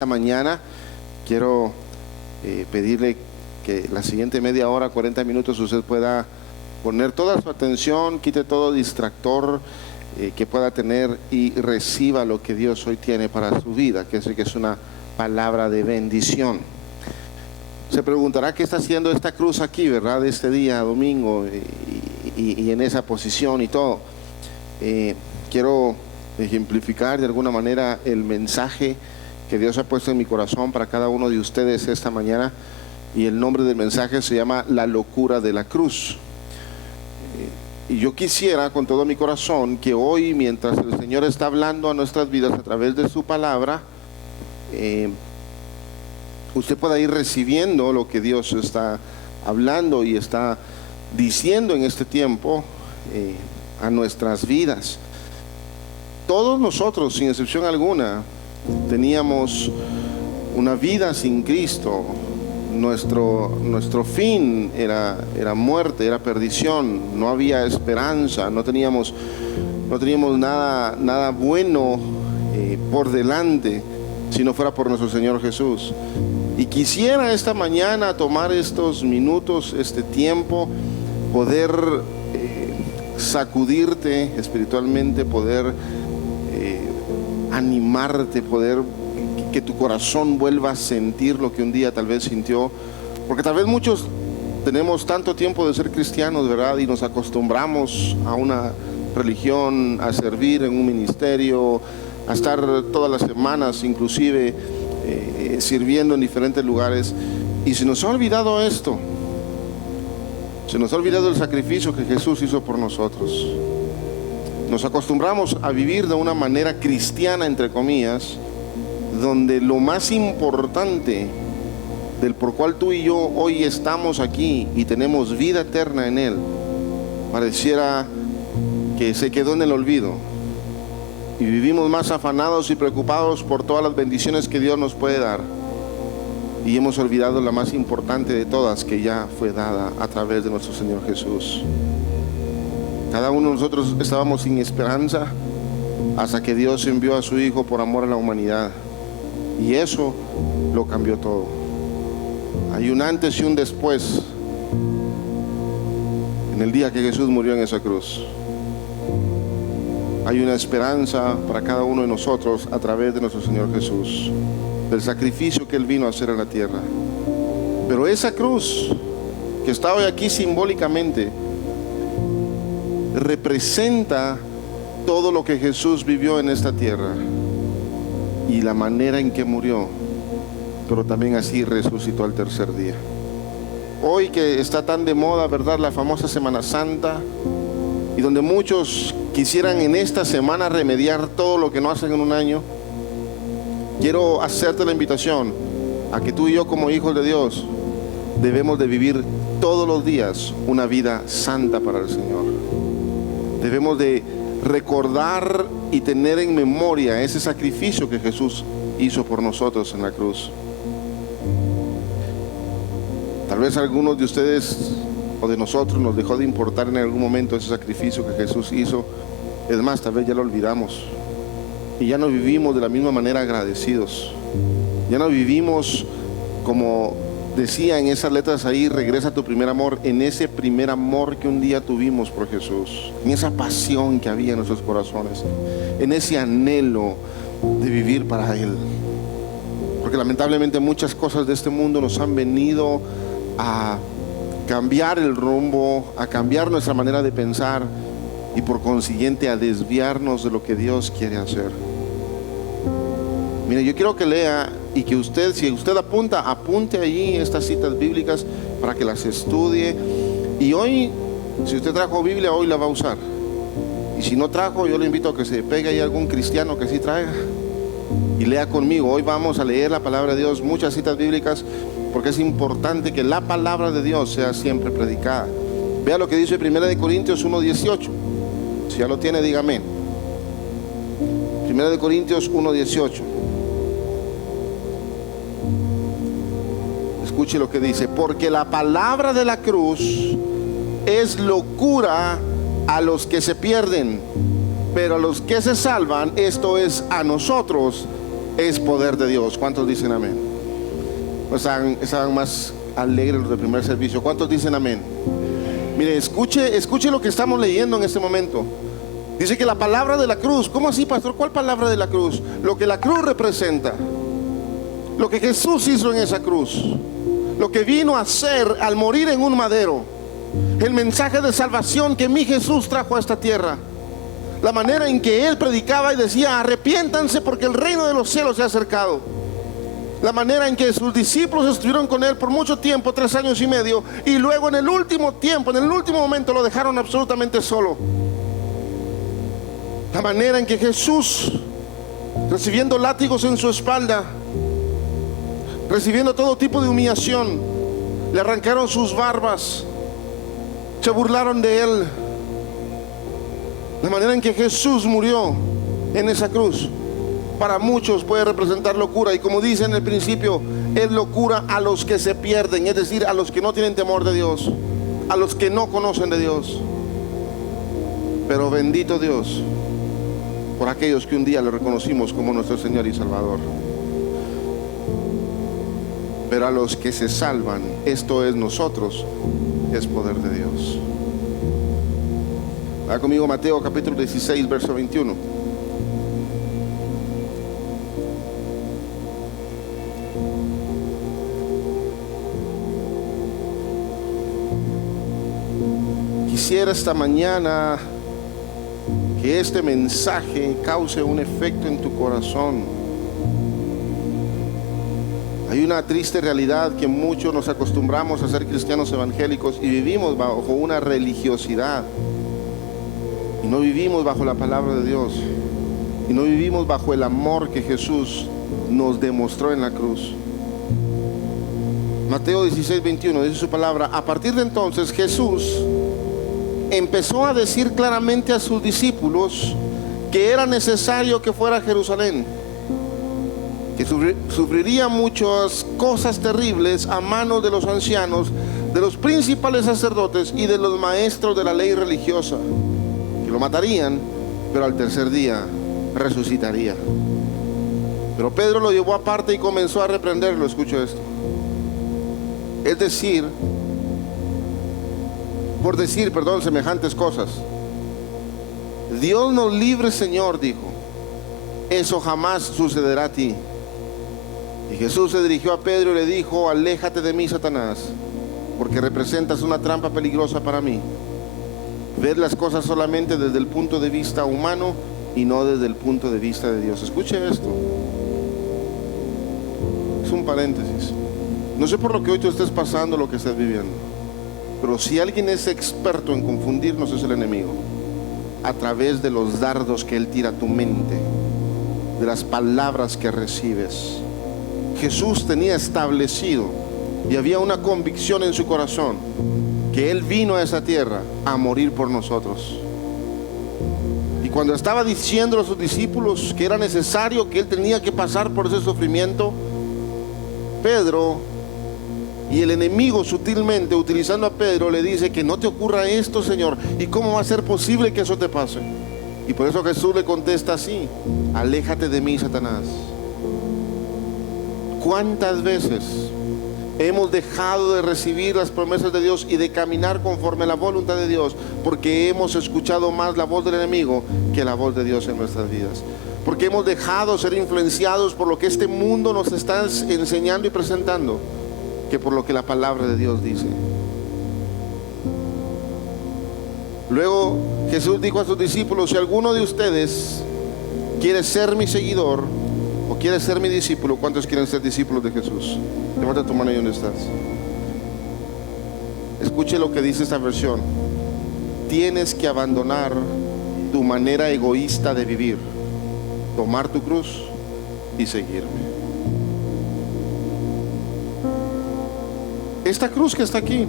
Esta mañana quiero pedirle que la siguiente media hora, 40 minutos, usted pueda poner toda su atención, quite todo distractor que pueda tener y reciba lo que Dios hoy tiene para su vida, que sé que es una palabra de bendición. Se preguntará qué está haciendo esta cruz aquí, ¿verdad? Este día, domingo, y en esa posición y todo. Quiero ejemplificar de alguna manera el mensaje que Dios ha puesto en mi corazón para cada uno de ustedes esta mañana, y el nombre del mensaje se llama La locura de la cruz. Y yo quisiera con todo mi corazón que hoy, mientras el Señor está hablando a nuestras vidas a través de su palabra, usted pueda ir recibiendo lo que Dios está hablando y está diciendo en este tiempo a nuestras vidas. Todos nosotros, sin excepción alguna, teníamos una vida sin Cristo. Nuestro fin era muerte, era perdición. No había esperanza, no teníamos nada bueno por delante si no fuera por nuestro Señor Jesús. Y quisiera esta mañana tomar estos minutos, este tiempo, poder sacudirte espiritualmente, poder animarte, poder que tu corazón vuelva a sentir lo que un día tal vez sintió, porque tal vez muchos tenemos tanto tiempo de ser cristianos, ¿verdad? Y nos acostumbramos a una religión, a servir en un ministerio, a estar todas las semanas inclusive sirviendo en diferentes lugares, y se nos ha olvidado esto, se nos ha olvidado el sacrificio que Jesús hizo por nosotros. Nos acostumbramos a vivir de una manera cristiana, entre comillas, donde lo más importante del por cual tú y yo hoy estamos aquí y tenemos vida eterna en Él, pareciera que se quedó en el olvido, y vivimos más afanados y preocupados por todas las bendiciones que Dios nos puede dar, y hemos olvidado la más importante de todas, que ya fue dada a través de nuestro Señor Jesús. Cada uno de nosotros estábamos sin esperanza hasta que Dios envió a su Hijo por amor a la humanidad, y eso lo cambió todo. Hay un antes y un después en el día que Jesús murió en esa cruz. Hay una esperanza para cada uno de nosotros a través de nuestro Señor Jesús, del sacrificio que Él vino a hacer en la tierra. Pero esa cruz que está hoy aquí simbólicamente representa todo lo que Jesús vivió en esta tierra y la manera en que murió, pero también así resucitó al tercer día. Hoy que está tan de moda, ¿verdad?, la famosa Semana Santa, y donde muchos quisieran en esta semana remediar todo lo que no hacen en un año, quiero hacerte la invitación a que tú y yo, como hijos de Dios, debemos de vivir todos los días una vida santa para el Señor. Debemos de recordar y tener en memoria ese sacrificio que Jesús hizo por nosotros en la cruz. Tal vez a algunos de ustedes o de nosotros nos dejó de importar en algún momento ese sacrificio que Jesús hizo. Es más, tal vez ya lo olvidamos y ya no vivimos de la misma manera agradecidos. Ya no vivimos como decía en esas letras ahí: regresa a tu primer amor, en ese primer amor que un día tuvimos por Jesús, en esa pasión que había en nuestros corazones, en ese anhelo de vivir para Él. Porque lamentablemente muchas cosas de este mundo nos han venido a cambiar el rumbo, a cambiar nuestra manera de pensar, y por consiguiente a desviarnos de lo que Dios quiere hacer. Mire, yo quiero que lea, y que usted, si usted apunte allí estas citas bíblicas para que las estudie. Y hoy, si usted trajo Biblia, hoy la va a usar. Y si no trajo, yo le invito a que se pegue ahí algún cristiano que sí traiga y lea conmigo. Hoy vamos a leer la palabra de Dios, muchas citas bíblicas, porque es importante que la palabra de Dios sea siempre predicada. Vea lo que dice 1 Corintios 1:18. Si ya lo tiene, diga amén. 1 Corintios 1:18. Escuche lo que dice: porque la palabra de la cruz es locura a los que se pierden, pero a los que se salvan, esto es, a nosotros, es poder de Dios. ¿Cuántos dicen amén? Pues estaban más alegres los del primer servicio. ¿Cuántos dicen amén? Mire, escuche lo que estamos leyendo en este momento. Dice que la palabra de la cruz. ¿Cómo así, pastor? ¿Cuál palabra de la cruz? Lo que la cruz representa, lo que Jesús hizo en esa cruz, lo que vino a hacer al morir en un madero, el mensaje de salvación que mi Jesús trajo a esta tierra, la manera en que Él predicaba y decía: arrepiéntanse porque el reino de los cielos se ha acercado. La manera en que sus discípulos estuvieron con Él por mucho tiempo, 3 años y medio, y luego en el último tiempo, en el último momento, lo dejaron absolutamente solo. La manera en que Jesús, recibiendo látigos en su espalda, recibiendo todo tipo de humillación, le arrancaron sus barbas, se burlaron de Él. La manera en que Jesús murió en esa cruz, para muchos puede representar locura, y como dice en el principio, es locura a los que se pierden, es decir, a los que no tienen temor de Dios, a los que no conocen de Dios. Pero bendito Dios por aquellos que un día lo reconocimos como nuestro Señor y Salvador. Pero a los que se salvan, esto es nosotros, es poder de Dios. Va conmigo Mateo capítulo 16, verso 21. Quisiera esta mañana que este mensaje cause un efecto en tu corazón. Hay una triste realidad que muchos nos acostumbramos a ser cristianos evangélicos y vivimos bajo una religiosidad, y no vivimos bajo la palabra de Dios, y no vivimos bajo el amor que Jesús nos demostró en la cruz. Mateo 16, 21 dice su palabra: a partir de entonces Jesús empezó a decir claramente a sus discípulos que era necesario que fuera a Jerusalén, que sufriría muchas cosas terribles a manos de los ancianos, de los principales sacerdotes y de los maestros de la ley religiosa, que lo matarían, pero al tercer día resucitaría. Pero Pedro lo llevó aparte y comenzó a reprenderlo. Escucho esto. Es decir, por decir, semejantes cosas. Dios nos libre, Señor, dijo, eso jamás sucederá a ti. Y Jesús se dirigió a Pedro y le dijo: aléjate de mí, Satanás, porque representas una trampa peligrosa para mí. Ves las cosas solamente desde el punto de vista humano y no desde el punto de vista de Dios. Escuche esto. Es un paréntesis. No sé por lo que hoy tú estés pasando, lo que estés viviendo, pero si alguien es experto en confundirnos, es el enemigo, a través de los dardos que él tira a tu mente, de las palabras que recibes. Jesús tenía establecido y había una convicción en su corazón que Él vino a esa tierra a morir por nosotros. Y cuando estaba diciendo a sus discípulos que era necesario, que Él tenía que pasar por ese sufrimiento, Pedro y el enemigo, sutilmente utilizando a Pedro, le dice: que no te ocurra esto, Señor, y cómo va a ser posible que eso te pase. Y por eso Jesús le contesta así: aléjate de mí, Satanás. ¿Cuántas veces hemos dejado de recibir las promesas de Dios y de caminar conforme a la voluntad de Dios porque hemos escuchado más la voz del enemigo que la voz de Dios en nuestras vidas? Porque hemos dejado ser influenciados por lo que este mundo nos está enseñando y presentando, que por lo que la palabra de Dios dice. Luego Jesús dijo a sus discípulos: si alguno de ustedes quiere ser mi seguidor o quiere ser mi discípulo. ¿Cuántos quieren ser discípulos de Jesús? Levanta tu mano ahí donde estás. Escuche lo que dice esta versión: tienes que abandonar tu manera egoísta de vivir, tomar tu cruz y seguirme. Esta cruz que está aquí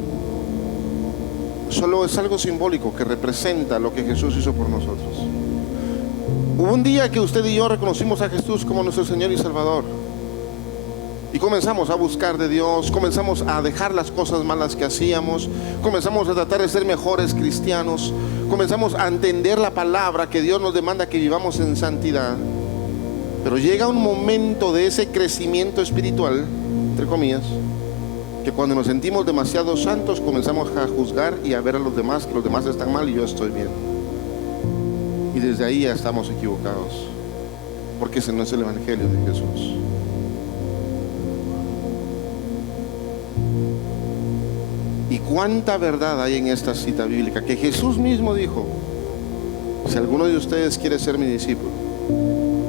solo es algo simbólico que representa lo que Jesús hizo por nosotros. Hubo un día que usted y yo reconocimos a Jesús como nuestro Señor y Salvador, y comenzamos a buscar de Dios, comenzamos a dejar las cosas malas que hacíamos, comenzamos a tratar de ser mejores cristianos, comenzamos a entender la palabra que Dios nos demanda que vivamos en santidad. Pero llega un momento de ese crecimiento espiritual, entre comillas, que cuando nos sentimos demasiado santos comenzamos a juzgar y a ver a los demás, que los demás están mal y yo estoy bien. Y desde ahí ya estamos equivocados, porque ese no es el evangelio de Jesús. Y cuánta verdad hay en esta cita bíblica, que Jesús mismo dijo: si alguno de ustedes quiere ser mi discípulo,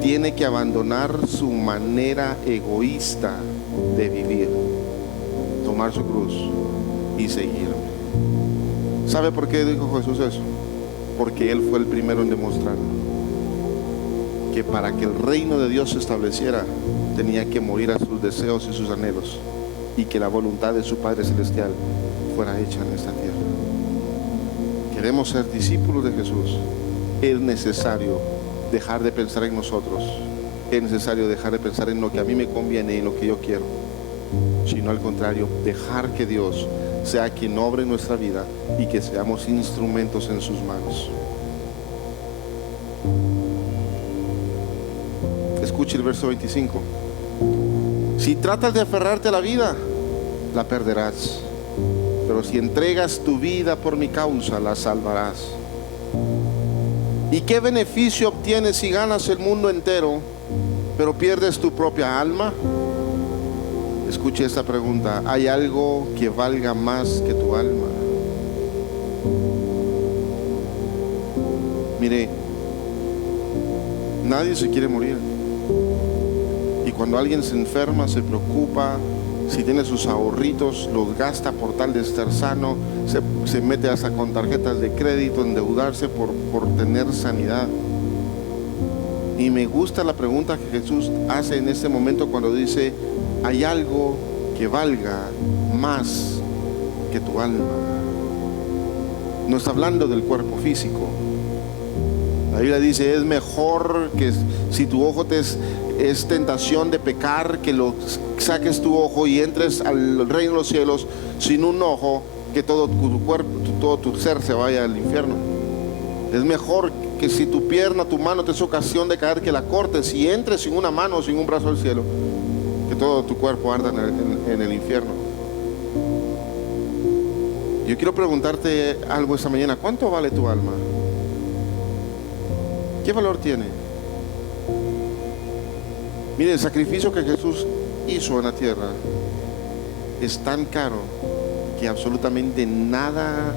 tiene que abandonar su manera egoísta de vivir, tomar su cruz y seguirme. ¿Sabe por qué dijo Jesús eso? Porque Él fue el primero en demostrarlo, que para que el reino de Dios se estableciera, tenía que morir a sus deseos y sus anhelos, y que la voluntad de su Padre Celestial fuera hecha en esta tierra. Queremos ser discípulos de Jesús. Es necesario dejar de pensar en nosotros. Es necesario dejar de pensar en lo que a mí me conviene y en lo que yo quiero, sino al contrario, dejar que Dios sea quien obre en nuestra vida y que seamos instrumentos en sus manos. Escuche el verso 25. Si tratas de aferrarte a la vida, la perderás, pero si entregas tu vida por mi causa, la salvarás. ¿Y qué beneficio obtienes si ganas el mundo entero, pero pierdes tu propia alma? Escuche esta pregunta: ¿hay algo que valga más que tu alma? Mire, nadie se quiere morir. Y cuando alguien se enferma, se preocupa. Si tiene sus ahorritos, los gasta por tal de estar sano. Se mete hasta con tarjetas de crédito, endeudarse por tener sanidad. Y me gusta la pregunta que Jesús hace en este momento cuando dice: ¿hay algo que valga más que tu alma? No está hablando del cuerpo físico. La Biblia dice: es mejor que si tu ojo es tentación de pecar, que lo saques tu ojo y entres al reino de los cielos sin un ojo, que todo tu cuerpo, todo tu ser se vaya al infierno. Es mejor que si tu pierna, tu mano te es ocasión de caer, que la cortes y entres sin una mano o sin un brazo al cielo, que todo tu cuerpo arda en el infierno. Yo quiero preguntarte algo esta mañana: ¿cuánto vale tu alma? ¿Qué valor tiene? Mire, el sacrificio que Jesús hizo en la tierra es tan caro que absolutamente nada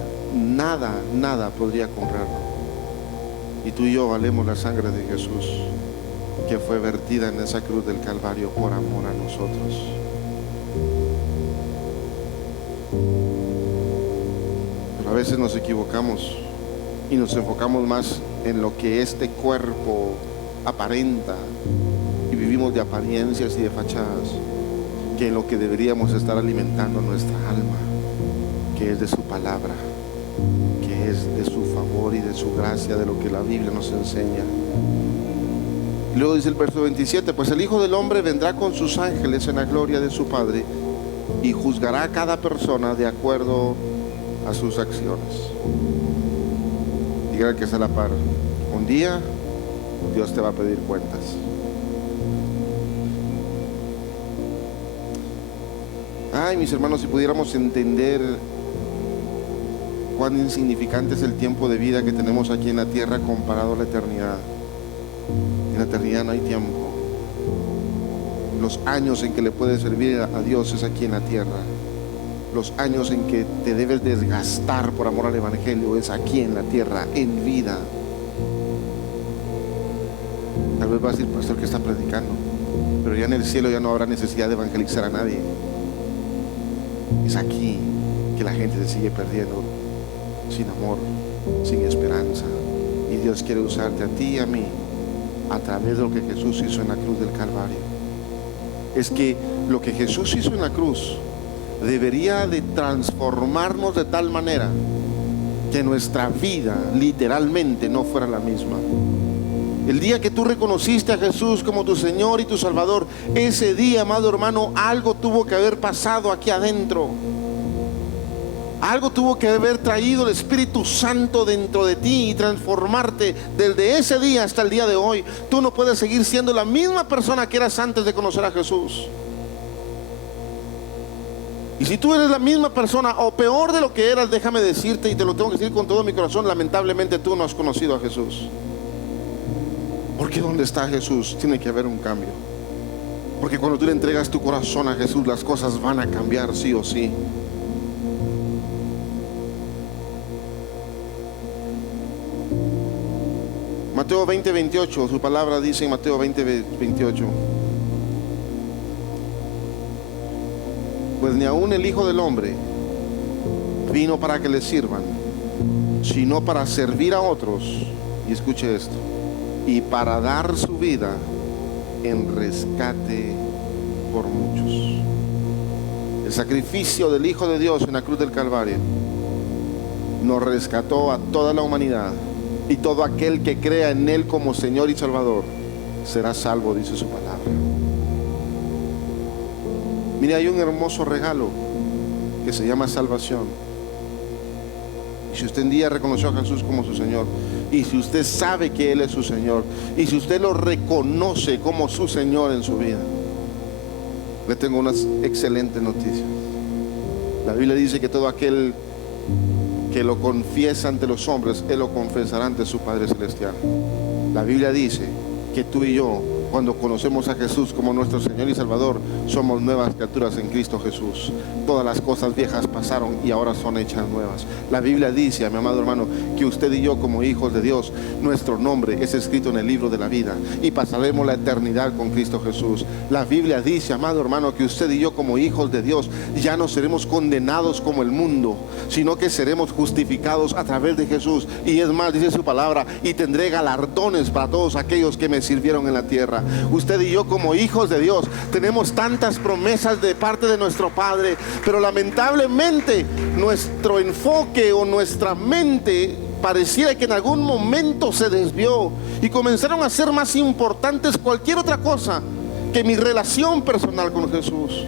podría comprarlo. Y tú y yo valemos la sangre de Jesús, que fue vertida en esa cruz del Calvario por amor a nosotros. Pero a veces nos equivocamos y nos enfocamos más en lo que este cuerpo aparenta, y vivimos de apariencias y de fachadas, que en lo que deberíamos estar alimentando nuestra alma, que es de su palabra, que es de su favor y de su gracia, de lo que la Biblia nos enseña. Y luego dice el verso 27: pues el Hijo del Hombre vendrá con sus ángeles en la gloria de su Padre, y juzgará a cada persona de acuerdo a sus acciones. Diga que está a la par: un día Dios te va a pedir cuentas. Ay, mis hermanos, si pudiéramos entender cuán insignificante es el tiempo de vida que tenemos aquí en la tierra comparado a la eternidad. En la eternidad no hay tiempo. Los años en que le puedes servir a Dios es aquí en la tierra. Los años en que te debes desgastar por amor al evangelio es aquí en la tierra, en vida. Tal vez va a decir: pastor, ¿qué está predicando? Pero ya en el cielo ya no habrá necesidad de evangelizar a nadie. Es aquí que la gente se sigue perdiendo, sin amor, sin esperanza. Y Dios quiere usarte a ti y a mí a través de lo que Jesús hizo en la cruz del Calvario. Es que lo que Jesús hizo en la cruz debería de transformarnos de tal manera que nuestra vida literalmente no fuera la misma. El día que tú reconociste a Jesús como tu Señor y tu Salvador, ese día, amado hermano, algo tuvo que haber pasado aquí adentro. Algo tuvo que haber traído el Espíritu Santo dentro de ti y transformarte. Desde ese día hasta el día de hoy, tú no puedes seguir siendo la misma persona que eras antes de conocer a Jesús. Y si tú eres la misma persona o peor de lo que eras, déjame decirte, y te lo tengo que decir con todo mi corazón, lamentablemente tú no has conocido a Jesús. Porque donde está Jesús tiene que haber un cambio. Porque cuando tú le entregas tu corazón a Jesús, las cosas van a cambiar sí o sí. Mateo 20:28, su palabra dice en Mateo 20:28: pues ni aun el Hijo del Hombre vino para que le sirvan, sino para servir a otros, y escuche esto, y para dar su vida en rescate por muchos. El sacrificio del Hijo de Dios en la cruz del Calvario nos rescató a toda la humanidad, y todo aquel que crea en Él como Señor y Salvador será salvo, dice su palabra. Mire, hay un hermoso regalo que se llama salvación. Y si usted un día reconoció a Jesús como su Señor, y si usted sabe que Él es su Señor, y si usted lo reconoce como su Señor en su vida, le tengo unas excelentes noticias. La Biblia dice que todo aquel que lo confiesa ante los hombres, Él lo confesará ante su Padre Celestial. La Biblia dice que tú y yo, cuando conocemos a Jesús como nuestro Señor y Salvador, somos nuevas criaturas en Cristo Jesús. Todas las cosas viejas pasaron y ahora son hechas nuevas. La Biblia dice, a mi amado hermano, que usted y yo como hijos de Dios, nuestro nombre es escrito en el libro de la vida y pasaremos la eternidad con Cristo Jesús. La Biblia dice, amado hermano, que usted y yo como hijos de Dios ya no seremos condenados como el mundo, sino que seremos justificados a través de Jesús. Y es más, dice su palabra, y tendré galardones para todos aquellos que me sirvieron en la tierra. Usted y yo como hijos de Dios tenemos tantas promesas de parte de nuestro Padre, pero lamentablemente nuestro enfoque o nuestra mente pareciera que en algún momento se desvió y comenzaron a ser más importantes cualquier otra cosa que mi relación personal con Jesús.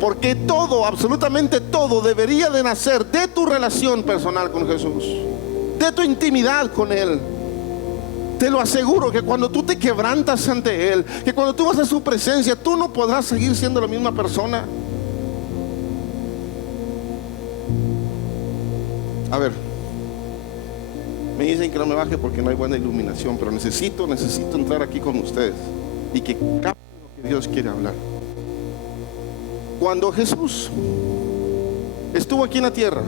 Porque todo, absolutamente todo, debería de nacer de tu relación personal con Jesús, de tu intimidad con Él. Te lo aseguro que cuando tú te quebrantas ante Él, que cuando tú vas a su presencia, tú no podrás seguir siendo la misma persona. A ver, me dicen que no me baje porque no hay buena iluminación, pero necesito entrar aquí con ustedes y que capten lo que Dios quiere hablar. Cuando Jesús estuvo aquí en la tierra,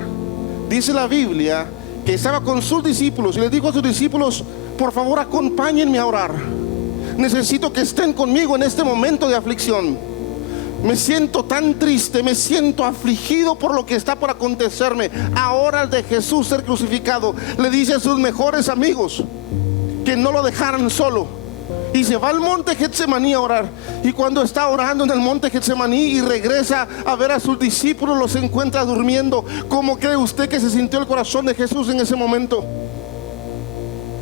dice la Biblia que estaba con sus discípulos y les dijo a sus discípulos: por favor, acompáñenme a orar. Necesito que estén conmigo en este momento de aflicción. Me siento tan triste, me siento afligido por lo que está por acontecerme. A horas de Jesús ser crucificado, le dice a sus mejores amigos que no lo dejaran solo. Y se va al monte Getsemaní a orar. Y cuando está orando en el monte Getsemaní y regresa a ver a sus discípulos, los encuentra durmiendo. ¿Cómo cree usted que se sintió el corazón de Jesús en ese momento?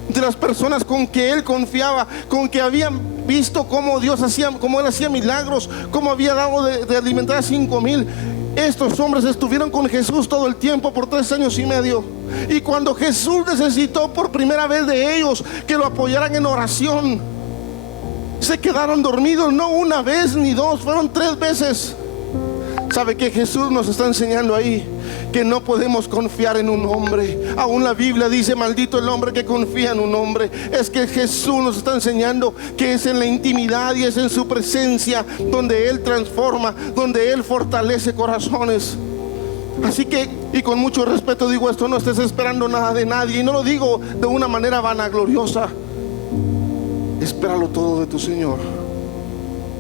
De las personas con que Él confiaba, con que habían visto cómo Dios hacía, cómo Él hacía milagros, cómo había dado de alimentar a 5,000. Estos hombres estuvieron con Jesús todo el tiempo por 3 años y medio. Y cuando Jesús necesitó por primera vez de ellos que lo apoyaran en oración, se quedaron dormidos, no una vez ni dos, fueron 3 veces. ¿Sabe que Jesús nos está enseñando ahí? Que no podemos confiar en un hombre. Aún la Biblia dice: maldito el hombre que confía en un hombre. Es que Jesús nos está enseñando que es en la intimidad y es en su presencia donde Él transforma, donde Él fortalece corazones. Así que, y con mucho respeto digo esto, no estés esperando nada de nadie. Y no lo digo de una manera vanagloriosa. Espéralo todo de tu Señor.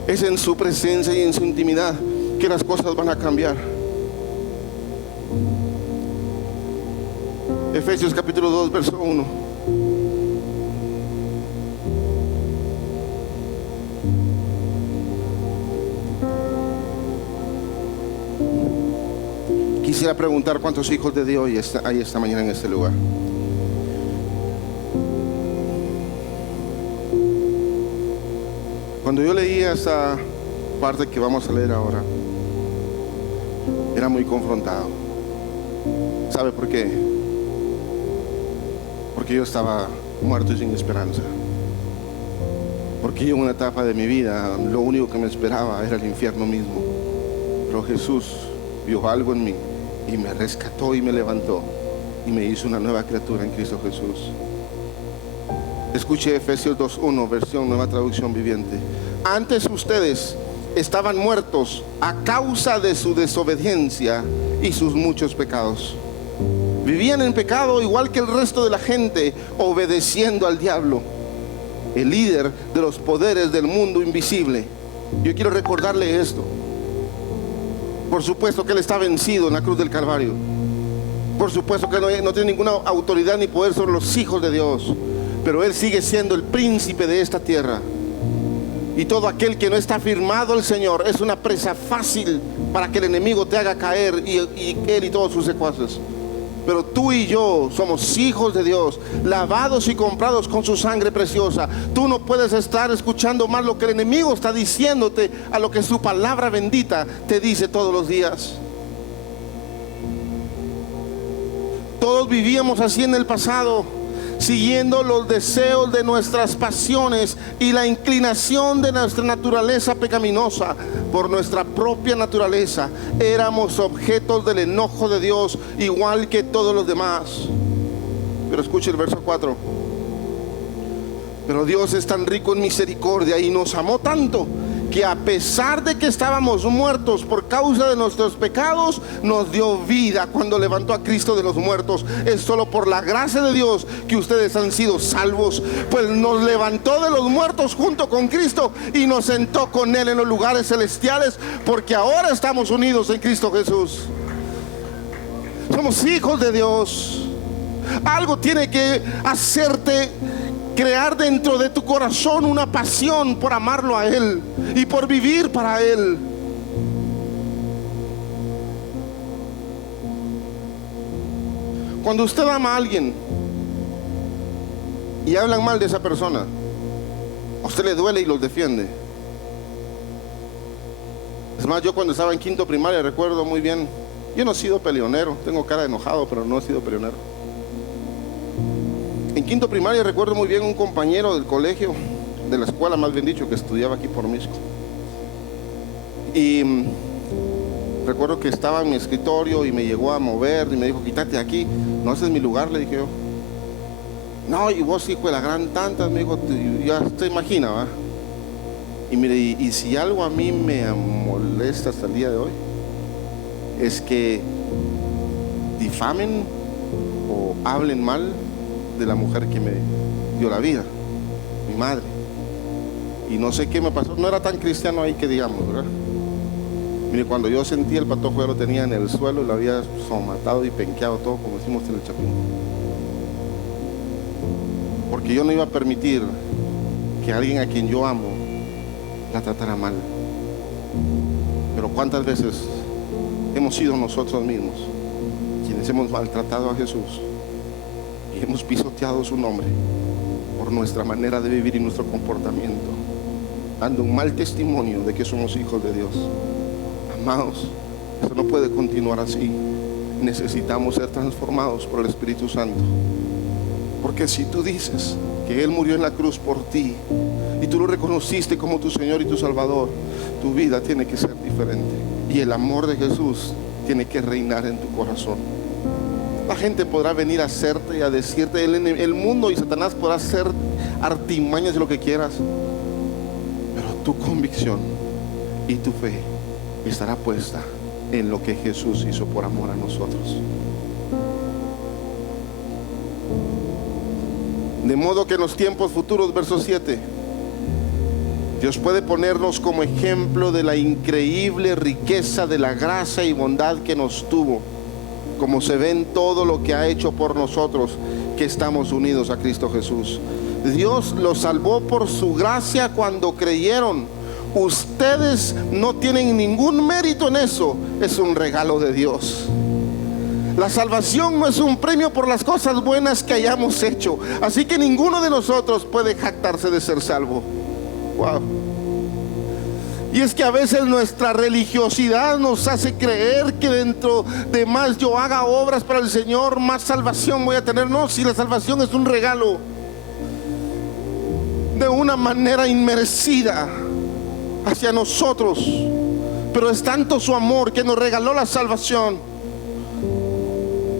Es en su presencia y en su intimidad que las cosas van a cambiar. Efesios capítulo 2, verso 1. Quisiera preguntar cuántos hijos de Dios hay esta mañana en este lugar. Cuando yo leía esta parte que vamos a leer ahora, era muy confrontado. ¿Sabe por qué? Porque yo estaba muerto y sin esperanza. Porque yo en una etapa de mi vida lo único que me esperaba era el infierno mismo. Pero Jesús vio algo en mí y me rescató y me levantó y me hizo una nueva criatura en Cristo Jesús. Escuche Efesios 2:1, versión Nueva Traducción Viviente. Antes ustedes estaban muertos a causa de su desobediencia y sus muchos pecados. Vivían en pecado igual que el resto de la gente, obedeciendo al diablo, el líder de los poderes del mundo invisible. Yo quiero recordarle esto. Por supuesto que Él está vencido en la cruz del Calvario. Por supuesto que no tiene ninguna autoridad ni poder sobre los hijos de Dios. Pero Él sigue siendo el príncipe de esta tierra. Y todo aquel que no está firmado al Señor es una presa fácil para que el enemigo te haga caer, y Él y todos sus secuaces. Pero tú y yo somos hijos de Dios, lavados y comprados con su sangre preciosa. Tú no puedes estar escuchando más lo que el enemigo está diciéndote a lo que su palabra bendita te dice todos los días. Todos vivíamos así en el pasado, siguiendo los deseos de nuestras pasiones y la inclinación de nuestra naturaleza pecaminosa. Por nuestra propia naturaleza éramos objetos del enojo de Dios, igual que todos los demás. Pero escuche el verso 4. Pero Dios es tan rico en misericordia y nos amó tanto, que a pesar de que estábamos muertos por causa de nuestros pecados, nos dio vida cuando levantó a Cristo de los muertos. Es solo por la gracia de Dios que ustedes han sido salvos, pues nos levantó de los muertos junto con Cristo y nos sentó con Él en los lugares celestiales, porque ahora estamos unidos en Cristo Jesús. Somos hijos de Dios. Algo tiene que hacerte crear dentro de tu corazón una pasión por amarlo a Él y por vivir para Él. Cuando usted ama a alguien y hablan mal de esa persona, a usted le duele y los defiende. Es más, yo cuando estaba en quinto primaria recuerdo muy bien, yo no he sido peleonero, tengo cara de enojado, pero no he sido peleonero. En quinto primaria recuerdo muy bien un compañero del colegio, de la escuela más bien dicho, que estudiaba aquí por Misco. Y recuerdo que estaba en mi escritorio y me llegó a mover y me dijo: quítate de aquí, no, ese es mi lugar, le dije yo. No, y vos, hijo de la gran tanta, me dijo, ya te imaginas, ¿va? Y mire, y si algo a mí me molesta hasta el día de hoy, es que difamen o hablen mal de la mujer que me dio la vida, mi madre. Y no sé qué me pasó, no era tan cristiano ahí que digamos, ¿verdad? Mire, cuando yo sentí el patojo, ya lo tenía en el suelo y lo había somatado y penqueado todo, como decimos en el Chapín. Porque yo no iba a permitir que alguien a quien yo amo la tratara mal. Pero cuántas veces hemos sido nosotros mismos quienes hemos maltratado a Jesús y hemos pisoteado su nombre por nuestra manera de vivir y nuestro comportamiento, dando un mal testimonio de que somos hijos de Dios. Amados, esto no puede continuar así. Necesitamos ser transformados por el Espíritu Santo. Porque si tú dices que Él murió en la cruz por ti y tú lo reconociste como tu Señor y tu Salvador, tu vida tiene que ser diferente. Y el amor de Jesús tiene que reinar en tu corazón. La gente podrá venir a hacerte y a decirte, el mundo y Satanás podrá hacer artimañas de lo que quieras, pero tu convicción y tu fe estará puesta en lo que Jesús hizo por amor a nosotros. De modo que en los tiempos futuros, verso 7, Dios puede ponernos como ejemplo de la increíble riqueza de la gracia y bondad que nos tuvo, como se ve en todo lo que ha hecho por nosotros que estamos unidos a Cristo Jesús. Dios los salvó por su gracia cuando creyeron. Ustedes no tienen ningún mérito en eso, es un regalo de Dios. La salvación no es un premio por las cosas buenas que hayamos hecho, así que ninguno de nosotros puede jactarse de ser salvo. Wow. Y es que a veces nuestra religiosidad nos hace creer que dentro de más yo haga obras para el Señor, más salvación voy a tener. No, si la salvación es un regalo de una manera inmerecida hacia nosotros, pero es tanto su amor que nos regaló la salvación.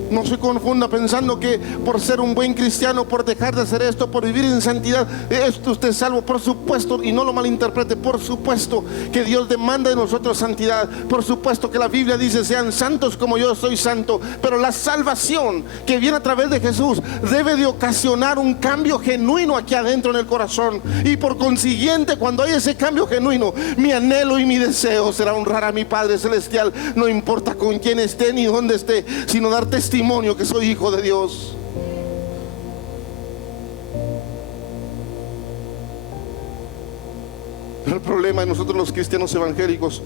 No se confunda pensando que por ser un buen cristiano, por dejar de hacer esto, por vivir en santidad, esto usted es salvo. Por supuesto, y no lo malinterprete, por supuesto que Dios demanda de nosotros santidad. Por supuesto que la Biblia dice: sean santos como yo soy santo. Pero la salvación que viene a través de Jesús debe de ocasionar un cambio genuino aquí adentro en el corazón. Y por consiguiente, cuando hay ese cambio genuino, mi anhelo y mi deseo será honrar a mi Padre Celestial, no importa con quién esté ni dónde esté, sino dar testimonio que soy hijo de Dios. Pero el problema de nosotros los cristianos evangélicos,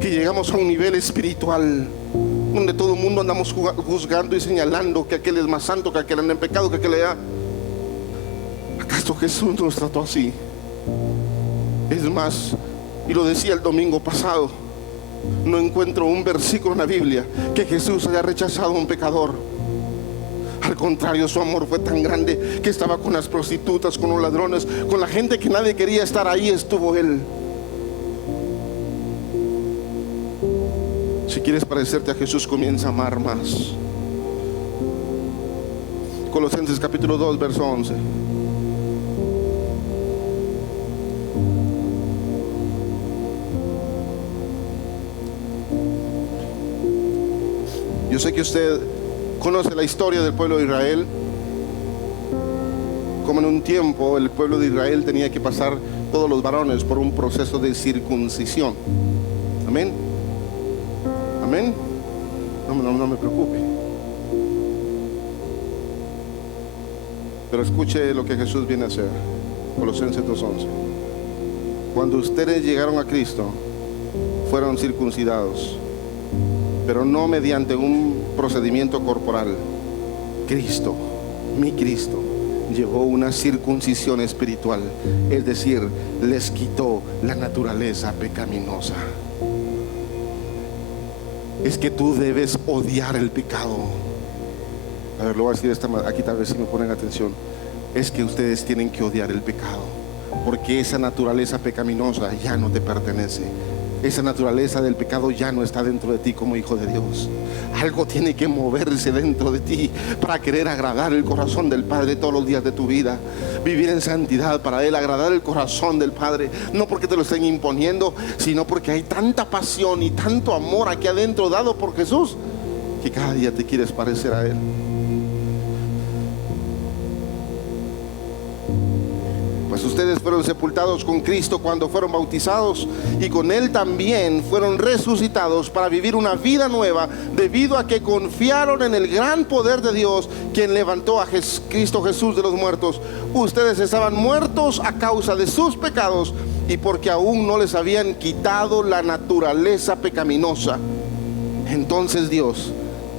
que llegamos a un nivel espiritual donde todo el mundo andamos juzgando y señalando que aquel es más santo, que aquel anda en pecado, que aquel allá. ¿Acaso Jesús nos trató así? Es más, y lo decía el domingo pasado, no encuentro un versículo en la Biblia que Jesús haya rechazado a un pecador. Al contrario, su amor fue tan grande que estaba con las prostitutas, con los ladrones, con la gente que nadie quería estar ahí, estuvo Él. Si quieres parecerte a Jesús, comienza a amar más. Colosenses capítulo 2, verso 11. Yo sé que usted conoce la historia del pueblo de Israel, como en un tiempo el pueblo de Israel tenía que pasar, todos los varones, por un proceso de circuncisión. Amén. Amén. No me preocupe. Pero escuche lo que Jesús viene a hacer. Colosenses 2:11. Cuando ustedes llegaron a Cristo, fueron circuncidados, pero no mediante un procedimiento corporal. Cristo, mi Cristo, llevó una circuncisión espiritual, es decir, les quitó la naturaleza pecaminosa. Es que tú debes odiar el pecado. A ver, lo voy a decir esta manera, aquí tal vez si me ponen atención. Es que ustedes tienen que odiar el pecado, porque esa naturaleza pecaminosa ya no te pertenece. Esa naturaleza del pecado ya no está dentro de ti como hijo de Dios. Algo tiene que moverse dentro de ti para querer agradar el corazón del Padre todos los días de tu vida. Vivir en santidad para Él, agradar el corazón del Padre. No porque te lo estén imponiendo, sino porque hay tanta pasión y tanto amor aquí adentro dado por Jesús, que cada día te quieres parecer a Él. Pues ustedes fueron sepultados con Cristo cuando fueron bautizados, y con Él también fueron resucitados para vivir una vida nueva, debido a que confiaron en el gran poder de Dios, quien levantó a Cristo Jesús de los muertos. Ustedes estaban muertos a causa de sus pecados y porque aún no les habían quitado la naturaleza pecaminosa. Entonces Dios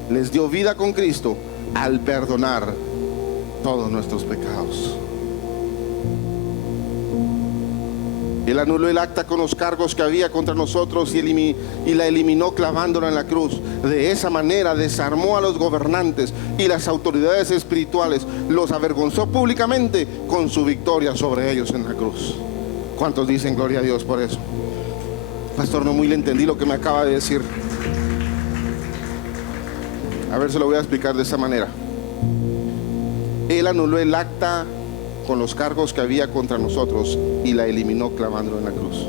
les dio vida con Cristo al perdonar todos nuestros pecados. Él anuló el acta con los cargos que había contra nosotros y la eliminó clavándola en la cruz. De esa manera desarmó a los gobernantes y las autoridades espirituales, los avergonzó públicamente con su victoria sobre ellos en la cruz. ¿Cuántos dicen gloria a Dios por eso? Pastor, no muy le entendí lo que me acaba de decir. A ver, se lo voy a explicar de esta manera. Él anuló el acta con los cargos que había contra nosotros y la eliminó clavándolo en la cruz.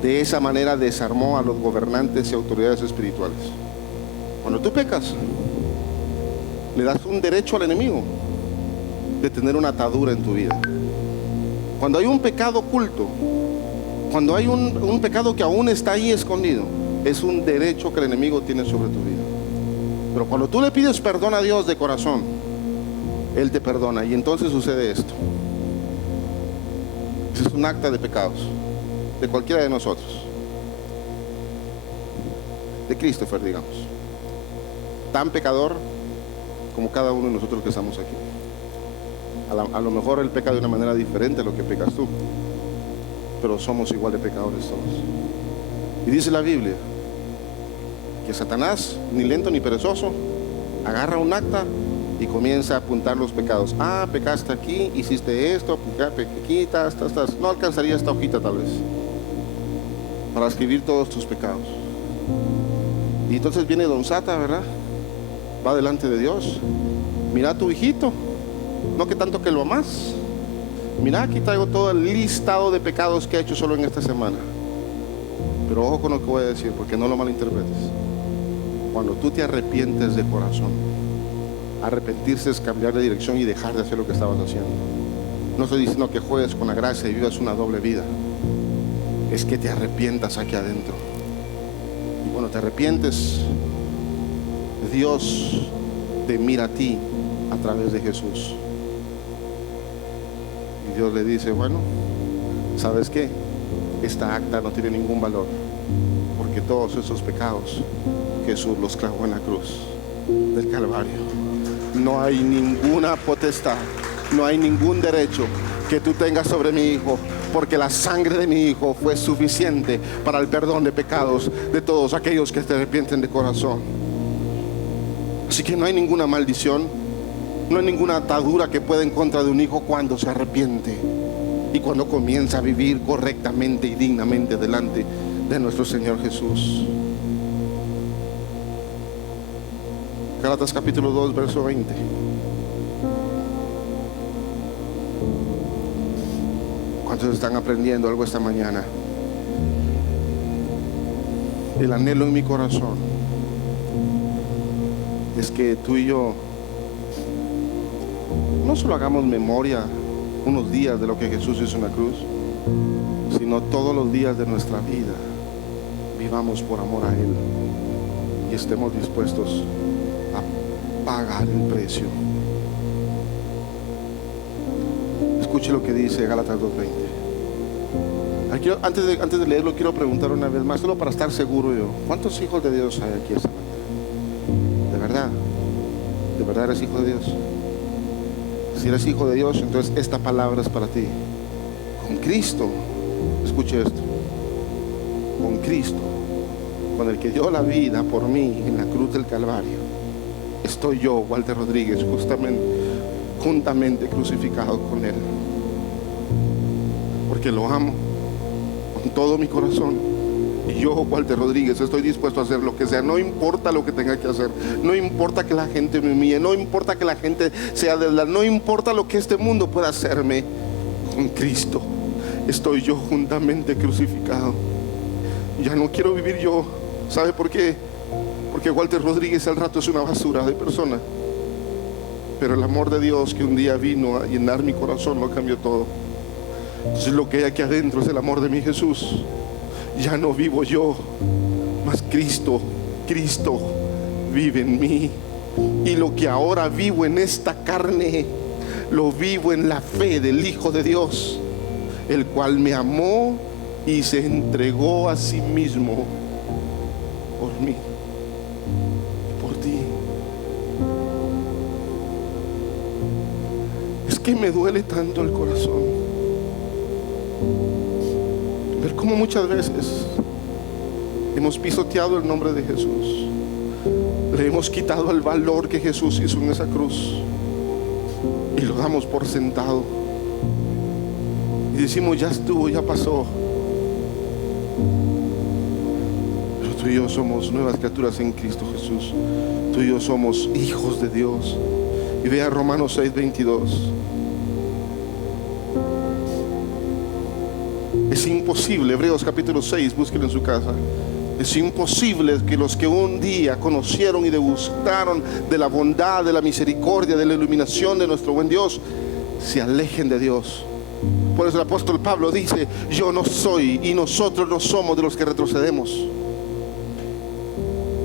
De esa manera desarmó a los gobernantes y autoridades espirituales. Cuando tú pecas, le das un derecho al enemigo de tener una atadura en tu vida. Cuando hay un pecado oculto, cuando hay un pecado que aún está ahí escondido, es un derecho que el enemigo tiene sobre tu vida. Pero cuando tú le pides perdón a Dios de corazón, Él te perdona, y entonces sucede esto. Ese es un acta de pecados de cualquiera de nosotros, de Christopher, digamos, tan pecador como cada uno de nosotros que estamos aquí. A lo mejor Él peca de una manera diferente a lo que pecas tú, pero somos igual de pecadores todos. Y dice la Biblia que Satanás, ni lento ni perezoso, agarra un acta y comienza a apuntar los pecados. Ah, pecaste aquí, hiciste esto, aquí, no alcanzaría esta hojita tal vez para escribir todos tus pecados. Y entonces viene Don Sata, ¿verdad? Va delante de Dios. Mira a tu hijito, no que tanto que lo amas. Mira, aquí traigo todo el listado de pecados que he hecho solo en esta semana. Pero ojo con lo que voy a decir, porque no lo malinterpretes. Cuando tú te arrepientes de corazón, arrepentirse es cambiar de dirección y dejar de hacer lo que estabas haciendo. No estoy diciendo que juegues con la gracia y vivas una doble vida. Es que te arrepientas aquí adentro. Y cuando te arrepientes, Dios te mira a ti a través de Jesús. Y Dios le dice, bueno, ¿sabes qué? Esta acta no tiene ningún valor, porque todos esos pecados Jesús los clavó en la cruz del Calvario. No hay ninguna potestad, no hay ningún derecho que tú tengas sobre mi hijo, porque la sangre de mi hijo fue suficiente para el perdón de pecados de todos aquellos que se arrepienten de corazón. Así que no hay ninguna maldición, no hay ninguna atadura que pueda en contra de un hijo cuando se arrepiente y cuando comienza a vivir correctamente y dignamente delante de nuestro Señor Jesús. Gálatas capítulo 2, verso 20. ¿Cuántos están aprendiendo algo esta mañana? El anhelo en mi corazón es que tú y yo no solo hagamos memoria unos días de lo que Jesús hizo en la cruz, sino todos los días de nuestra vida vivamos por amor a Él y estemos dispuestos a pagar el precio. Escuche lo que dice Gálatas 2:20. Antes de leerlo, quiero preguntar una vez más, solo para estar seguro yo, ¿cuántos hijos de Dios hay aquí esta mañana? ¿De verdad eres hijo de Dios? Si eres hijo de Dios, entonces esta palabra es para ti. Con Cristo, escuche esto, con Cristo, con el que dio la vida por mí en la cruz del Calvario, estoy yo, Walter Rodríguez, juntamente crucificado con Él, porque lo amo con todo mi corazón. Y yo, Walter Rodríguez, estoy dispuesto a hacer lo que sea, no importa lo que tenga que hacer, no importa que la gente me humille, no importa que la gente sea desleal, no importa lo que este mundo pueda hacerme. Con Cristo estoy yo juntamente crucificado. Ya no quiero vivir yo. ¿Sabe por qué? Porque Walter Rodríguez al rato es una basura de persona, pero el amor de Dios que un día vino a llenar mi corazón lo cambió todo. Entonces lo que hay aquí adentro es el amor de mi Jesús. Ya no vivo yo, mas Cristo vive en mí. Y lo que ahora vivo en esta carne, lo vivo en la fe del Hijo de Dios, el cual me amó y se entregó a sí mismo por mí, por ti. Es que me duele tanto el corazón ver cómo muchas veces hemos pisoteado el nombre de Jesús, le hemos quitado el valor que Jesús hizo en esa cruz y lo damos por sentado y decimos ya estuvo, ya pasó. Pero tú y yo somos nuevas criaturas en Cristo Jesús. Tú y yo somos hijos de Dios. Y vea Romanos 6:22. Es imposible, Hebreos capítulo 6, búsquenlo en su casa. Es imposible que los que un día conocieron y degustaron de la bondad, de la misericordia, de la iluminación de nuestro buen Dios, se alejen de Dios. Por eso el apóstol Pablo dice: yo no soy y nosotros no somos de los que retrocedemos.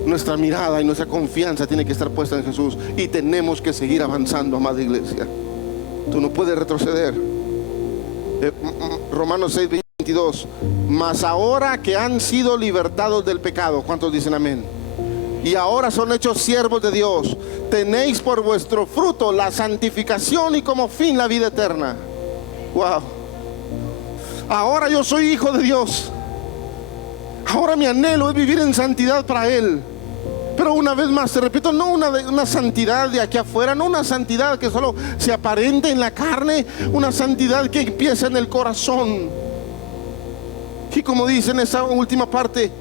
Nuestra mirada y nuestra confianza tiene que estar puesta en Jesús y tenemos que seguir avanzando, amada iglesia. Tú no puedes retroceder. Romanos 6:22. Mas ahora que han sido libertados del pecado, ¿cuántos dicen amén? Y ahora son hechos siervos de Dios, tenéis por vuestro fruto la santificación y como fin la vida eterna. Wow. Ahora yo soy hijo de Dios. Ahora mi anhelo es vivir en santidad para Él. Pero una vez más, te repito, no una santidad de aquí afuera, no una santidad que solo se aparente en la carne, una santidad que empieza en el corazón. Y como dice en esa última parte,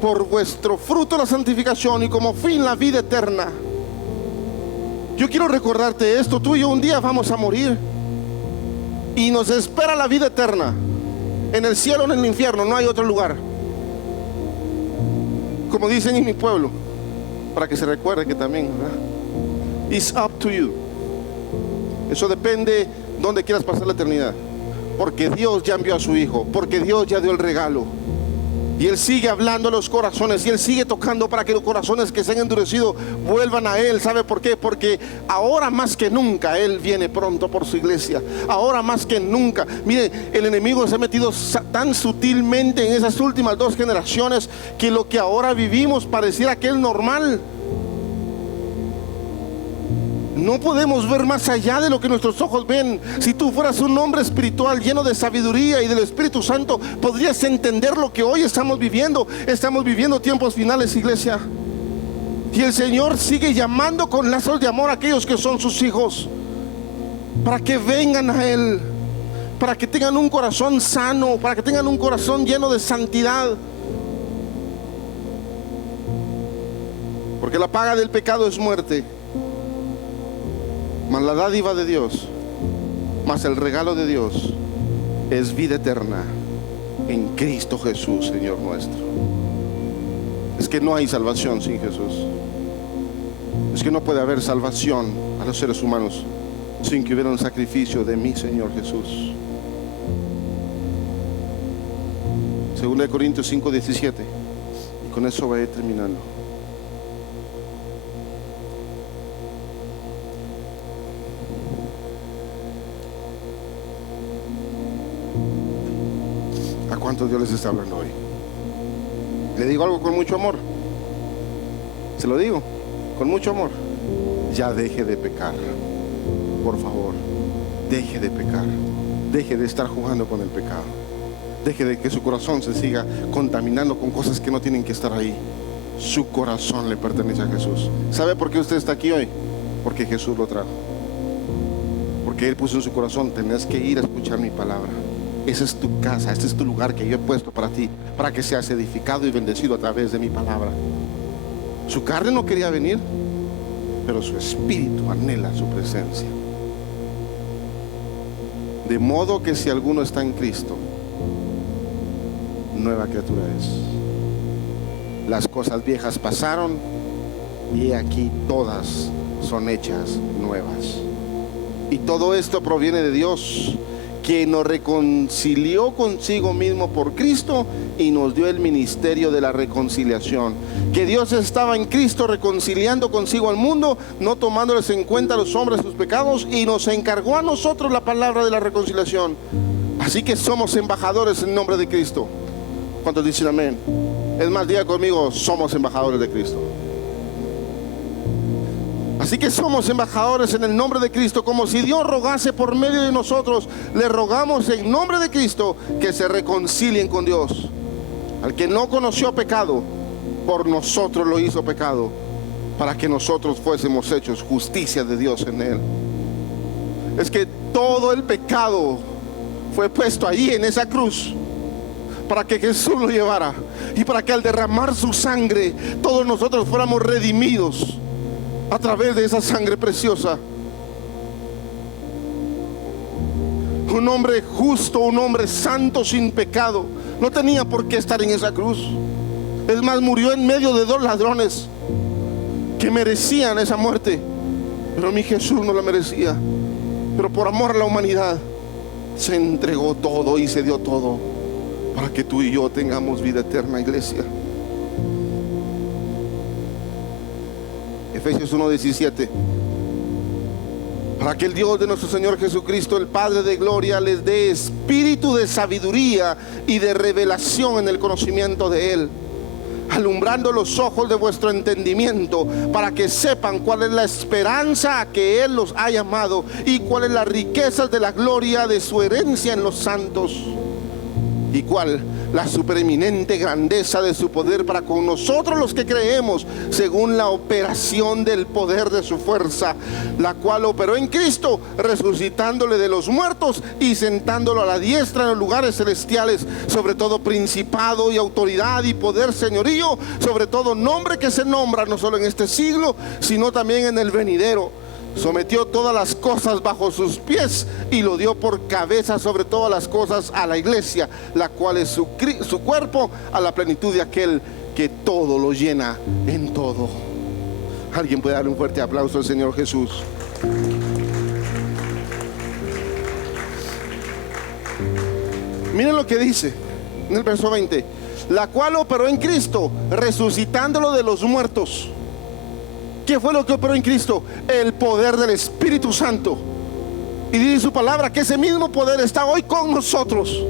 por vuestro fruto la santificación y como fin la vida eterna. Yo quiero recordarte esto, tú y yo un día vamos a morir y nos espera la vida eterna, en el cielo o en el infierno, no hay otro lugar. Como dicen en mi pueblo, para que se recuerde que también, ¿verdad? It's up to you. Eso depende donde quieras pasar la eternidad. Porque Dios ya envió a su Hijo, porque Dios ya dio el regalo. Y Él sigue hablando a los corazones, y Él sigue tocando para que los corazones que se han endurecido vuelvan a Él. ¿Sabe por qué? Porque ahora más que nunca Él viene pronto por su iglesia. Ahora más que nunca. Mire, el enemigo se ha metido tan sutilmente en esas últimas 2 generaciones que lo que ahora vivimos pareciera que es normal. No podemos ver más allá de lo que nuestros ojos ven. Si tú fueras un hombre espiritual lleno de sabiduría y del Espíritu Santo, podrías entender lo que hoy estamos viviendo. Estamos viviendo tiempos finales, iglesia. Y el Señor sigue llamando con lazos de amor a aquellos que son sus hijos, para que vengan a Él, para que tengan un corazón sano, para que tengan un corazón lleno de santidad. Porque la paga del pecado es muerte, mas la dádiva de Dios, mas el regalo de Dios es vida eterna en Cristo Jesús, Señor nuestro. Es que no hay salvación sin Jesús. Es que no puede haber salvación a los seres humanos sin que hubiera un sacrificio de mi Señor Jesús. 2 Corintios 5:17. Y con eso voy a ir terminando. ¿A cuántos Dios les está hablando hoy? Le digo algo con mucho amor. Se lo digo con mucho amor. Ya deje de pecar. Por favor, deje de pecar. Deje de estar jugando con el pecado. Deje de que su corazón se siga contaminando con cosas que no tienen que estar ahí. Su corazón le pertenece a Jesús. ¿Sabe por qué usted está aquí hoy? Porque Jesús lo trajo. Porque Él puso en su corazón: tenés que ir a escuchar mi palabra. Esa es tu casa, este es tu lugar que yo he puesto para ti, para que seas edificado y bendecido a través de mi palabra. Su carne no quería venir, pero su espíritu anhela su presencia. De modo que si alguno está en Cristo, nueva criatura es. Las cosas viejas pasaron y he aquí todas son hechas nuevas. Y todo esto proviene de Dios, quien nos reconcilió consigo mismo por Cristo y nos dio el ministerio de la reconciliación. Que Dios estaba en Cristo reconciliando consigo al mundo, no tomándoles en cuenta a los hombres sus pecados, y nos encargó a nosotros la palabra de la reconciliación. Así que somos embajadores en nombre de Cristo. ¿Cuántos dicen amén? Es más, diga conmigo: somos embajadores de Cristo. Así que somos embajadores en el nombre de Cristo, como si Dios rogase por medio de nosotros. Le rogamos en nombre de Cristo que se reconcilien con Dios. Al que no conoció pecado, por nosotros lo hizo pecado, para que nosotros fuésemos hechos justicia de Dios en Él. Es que todo el pecado fue puesto ahí en esa cruz, para que Jesús lo llevara, y para que al derramar su sangre todos nosotros fuéramos redimidos a través de esa sangre preciosa. Un hombre justo, un hombre santo, sin pecado, no tenía por qué estar en esa cruz. Es más, murió en medio de 2 ladrones que merecían esa muerte, pero mi Jesús no la merecía. Pero por amor a la humanidad se entregó todo y se dio todo para que tú y yo tengamos vida eterna, iglesia. Efesios 1:17. Para que el Dios de nuestro Señor Jesucristo, el Padre de gloria, les dé espíritu de sabiduría y de revelación en el conocimiento de Él, alumbrando los ojos de vuestro entendimiento, para que sepan cuál es la esperanza a que Él los ha llamado y cuál es la riqueza de la gloria de su herencia en los santos, y cuál la supereminente grandeza de su poder para con nosotros los que creemos, según la operación del poder de su fuerza, la cual operó en Cristo, resucitándole de los muertos y sentándolo a la diestra en los lugares celestiales, sobre todo principado y autoridad y poder, señorío, sobre todo nombre que se nombra no solo en este siglo, sino también en el venidero. Sometió todas las cosas bajo sus pies y lo dio por cabeza sobre todas las cosas a la iglesia, la cual es su cuerpo, a la plenitud de aquel que todo lo llena en todo. Alguien puede darle un fuerte aplauso al Señor Jesús. Miren lo que dice en el verso 20: la cual operó en Cristo, resucitándolo de los muertos. ¿Qué fue lo que operó en Cristo? El poder del Espíritu Santo. Y dice su palabra que ese mismo poder está hoy con nosotros.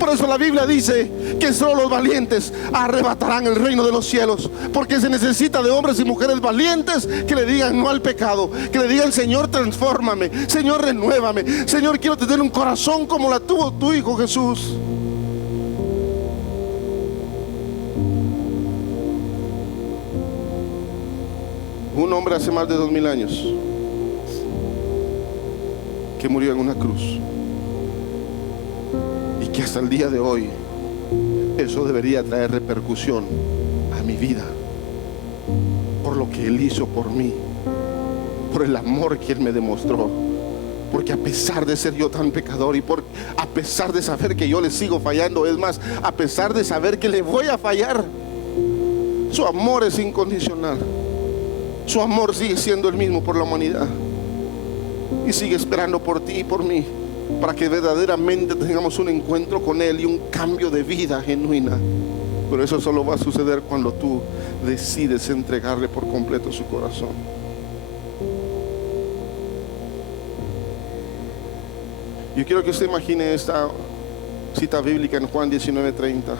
Por eso la Biblia dice que solo los valientes arrebatarán el reino de los cielos, porque se necesita de hombres y mujeres valientes que le digan no al pecado, que le digan: Señor, transfórmame, Señor, renuévame, Señor, quiero tener un corazón como la tuvo tu Hijo Jesús. Un hombre hace más de 2000 años que murió en una cruz, y que hasta el día de hoy eso debería traer repercusión a mi vida, por lo que Él hizo por mí, por el amor que Él me demostró. Porque a pesar de ser yo tan pecador, y a pesar de saber que yo le sigo fallando, es más, a pesar de saber que le voy a fallar, su amor es incondicional. Su amor sigue siendo el mismo por la humanidad, y sigue esperando por ti y por mí, para que verdaderamente tengamos un encuentro con Él y un cambio de vida genuina. Pero eso solo va a suceder cuando tú decides entregarle por completo su corazón. Yo quiero que usted imagine esta cita bíblica en Juan 19:30.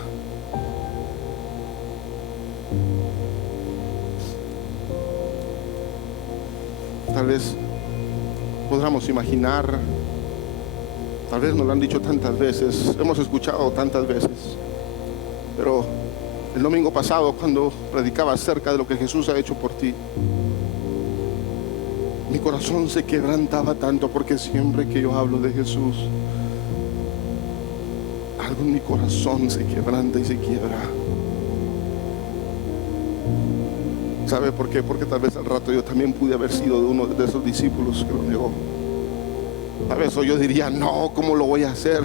Tal vez podamos imaginar, tal vez nos lo han dicho tantas veces, hemos escuchado tantas veces, pero el domingo pasado, cuando predicaba acerca de lo que Jesús ha hecho por ti, mi corazón se quebrantaba tanto, porque siempre que yo hablo de Jesús, algo en mi corazón se quebranta y se quiebra. ¿Sabe por qué? Porque tal vez al rato yo también pude haber sido de uno de esos discípulos que lo negó. Tal vez hoy yo diría: no, ¿cómo lo voy a hacer?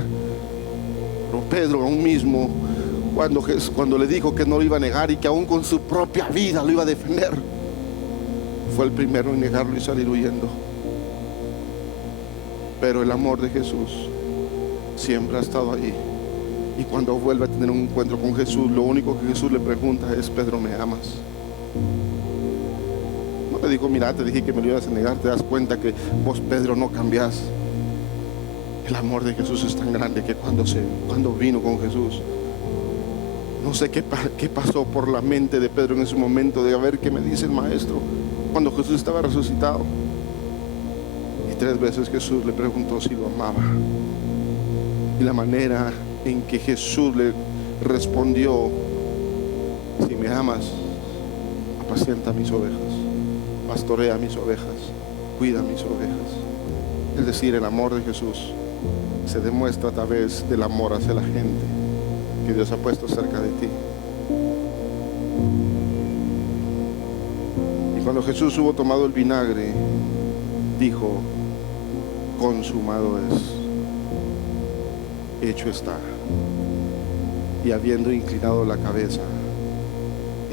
Pero Pedro aún mismo, cuando le dijo que no lo iba a negar y que aún con su propia vida lo iba a defender, fue el primero en negarlo y salir huyendo. Pero el amor de Jesús siempre ha estado ahí. Y cuando vuelve a tener un encuentro con Jesús, lo único que Jesús le pregunta es: Pedro, ¿me amas? No le dijo: mira, te dije que me lo ibas a negar. Te das cuenta que vos, Pedro, no cambiás. El amor de Jesús es tan grande que cuando vino con Jesús, no sé qué pasó por la mente de Pedro en ese momento, de a ver qué me dice el maestro, cuando Jesús estaba resucitado. Y 3 veces Jesús le preguntó si lo amaba. Y la manera en que Jesús le respondió: si me amas, apacienta mis ovejas, pastorea mis ovejas, cuida mis ovejas. Es decir, el amor de Jesús se demuestra a través del amor hacia la gente que Dios ha puesto cerca de ti. Y cuando Jesús hubo tomado el vinagre, dijo: consumado es, hecho está. Y habiendo inclinado la cabeza,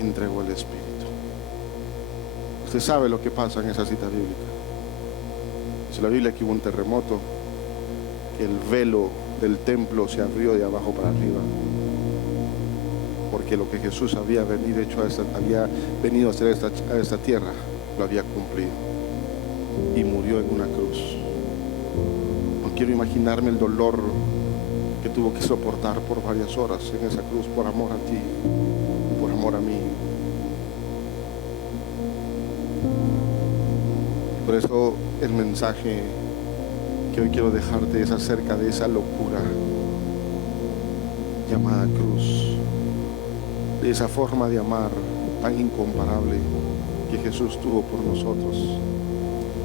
entregó el Espíritu. Usted sabe lo que pasa en esa cita bíblica. Dice la Biblia que hubo un terremoto, que el velo del templo se abrió de abajo para arriba, porque lo que Jesús había venido a hacer a esta tierra, lo había cumplido, y murió en una cruz. No quiero imaginarme el dolor que tuvo que soportar por varias horas en esa cruz, por amor a ti, por amor a mí. Por eso el mensaje que hoy quiero dejarte es acerca de esa locura llamada cruz, de esa forma de amar tan incomparable que Jesús tuvo por nosotros,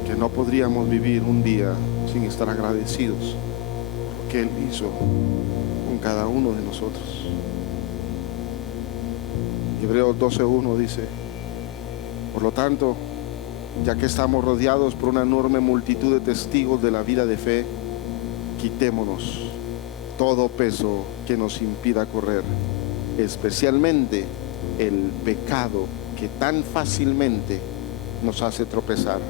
que no podríamos vivir un día sin estar agradecidos por lo que Él hizo con cada uno de nosotros. Hebreos 12:1 dice: por lo tanto, ya que estamos rodeados por una enorme multitud de testigos de la vida de fe, quitémonos todo peso que nos impida correr, especialmente el pecado que tan fácilmente nos hace tropezar,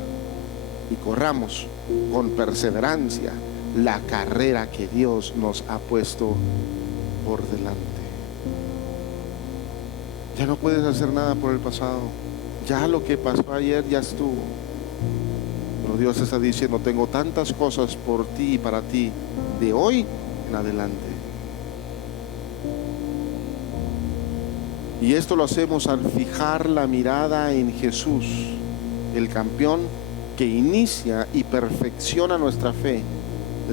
y corramos con perseverancia la carrera que Dios nos ha puesto por delante. Ya no puedes hacer nada por el pasado. Ya lo que pasó ayer ya estuvo. Pero Dios está diciendo: tengo tantas cosas por ti y para ti de hoy en adelante. Y esto lo hacemos al fijar la mirada en Jesús, el campeón que inicia y perfecciona nuestra fe.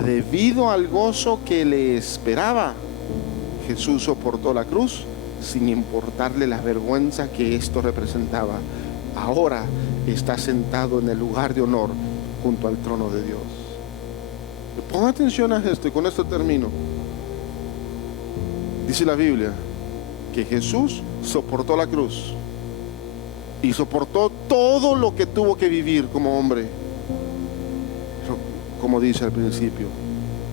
Debido al gozo que le esperaba, Jesús soportó la cruz sin importarle la vergüenza que esto representaba. Ahora está sentado en el lugar de honor junto al trono de Dios. Ponga atención a esto, y con esto termino. Dice la Biblia que Jesús soportó la cruz y soportó todo lo que tuvo que vivir como hombre. Pero, como dice al principio,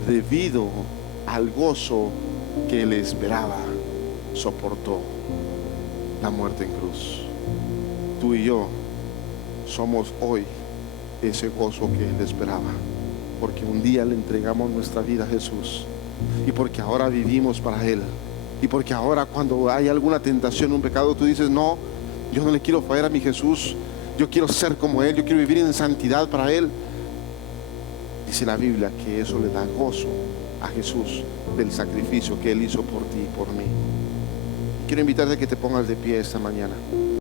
debido al gozo que le esperaba, soportó la muerte en cruz. Tú y yo somos hoy ese gozo que Él esperaba, porque un día le entregamos nuestra vida a Jesús, y porque ahora vivimos para Él, y porque ahora cuando hay alguna tentación, un pecado, tú dices: no, yo no le quiero fallar a mi Jesús, yo quiero ser como Él, yo quiero vivir en santidad para Él. Dice la Biblia que eso le da gozo a Jesús del sacrificio que Él hizo por ti y por mí. Quiero invitarte a que te pongas de pie esta mañana.